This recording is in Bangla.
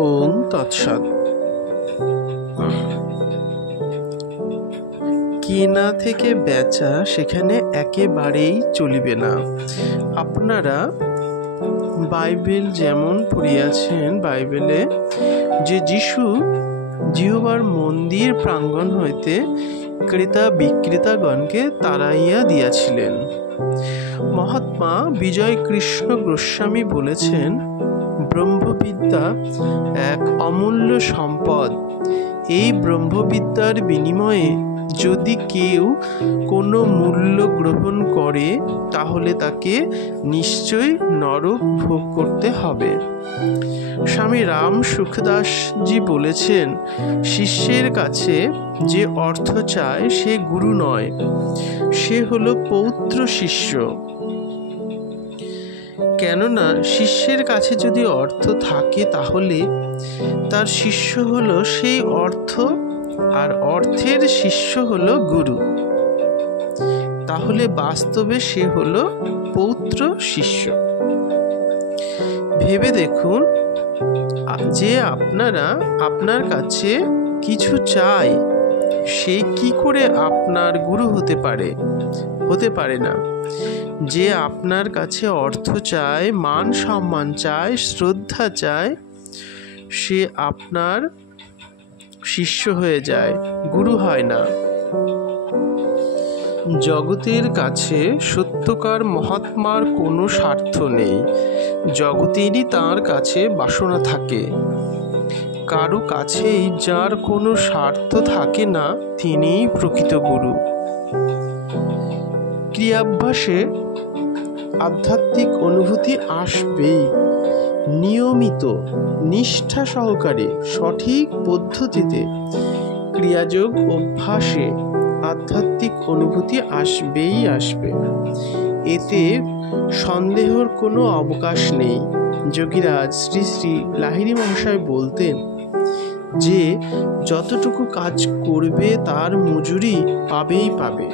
ওম তৎসৎ। কেনা থেকে বেচা সেখানে একেবারেই চলিবে না। আপনারা বাইবেল যেমন পড়িয়াছেন, বাইবেলে যে যীশু জিহোবার মন্দির প্রাঙ্গণ হইতে ক্রেতা বিক্রেতাগণকে তাড়াইয়া দিয়াছিলেন। মহাত্মা বিজয় কৃষ্ণ গোস্বামী বলেছেন, ব্রহ্মবিদ্যা এক অমূল্য সম্পদ। এই ব্রহ্মবিদ্যার বিনিময়ে যদি কেউ কোনো মূল্য গ্রহণ করে তাহলে তাকে নিশ্চয়ই নরক ভোগ করতে হবে। স্বামী রাম সুখদাসজি বলেছেন, শিষ্যের কাছে যে অর্থ চায় সে গুরু নয়, সে হলো পৌত্র শিষ্য। কেননা শিষ্যের কাছে যদি অর্থ থাকে তাহলে তার শিষ্য হলো সেই অর্থ, আর অর্থের শিষ্য হলো গুরু। তাহলে বাস্তবে সে হলো পৌত্র শিষ্য। ভেবে দেখুন যে আপনার কাছে কিছু চাই, সে কি করে আপনার গুরু হতে পারে না। যে আপনার কাছে অর্থ চায়, মান সম্মান চায়, শ্রদ্ধা চায়, সে আপনার শিষ্য হয়ে যায়, গুরু হয় না। জগতের কাছে সত্যকার মহাত্মার কোনো স্বার্থ নেই, জগতেরই তাঁর কাছে বাসনা থাকে। কারো কাছেই যার কোনো স্বার্থ থাকে না, তিনিই প্রকৃত গুরু। ক্রিয়াভ্যাসে আধ্যাত্মিক অনুভূতি আসবেই। নিয়মিত নিষ্ঠা সহকারে সঠিক পদ্ধতিতে ক্রিয়াযোগ অভ্যাসে আধ্যাত্মিক অনুভূতি আসবে। এতে সন্দেহের কোনো অবকাশ নেই। যোগীরাজ শ্রী শ্রী লাহিড়ী মহাশয় বলতেন যে যতটুকু কাজ করবে তার মজুরি পাবে।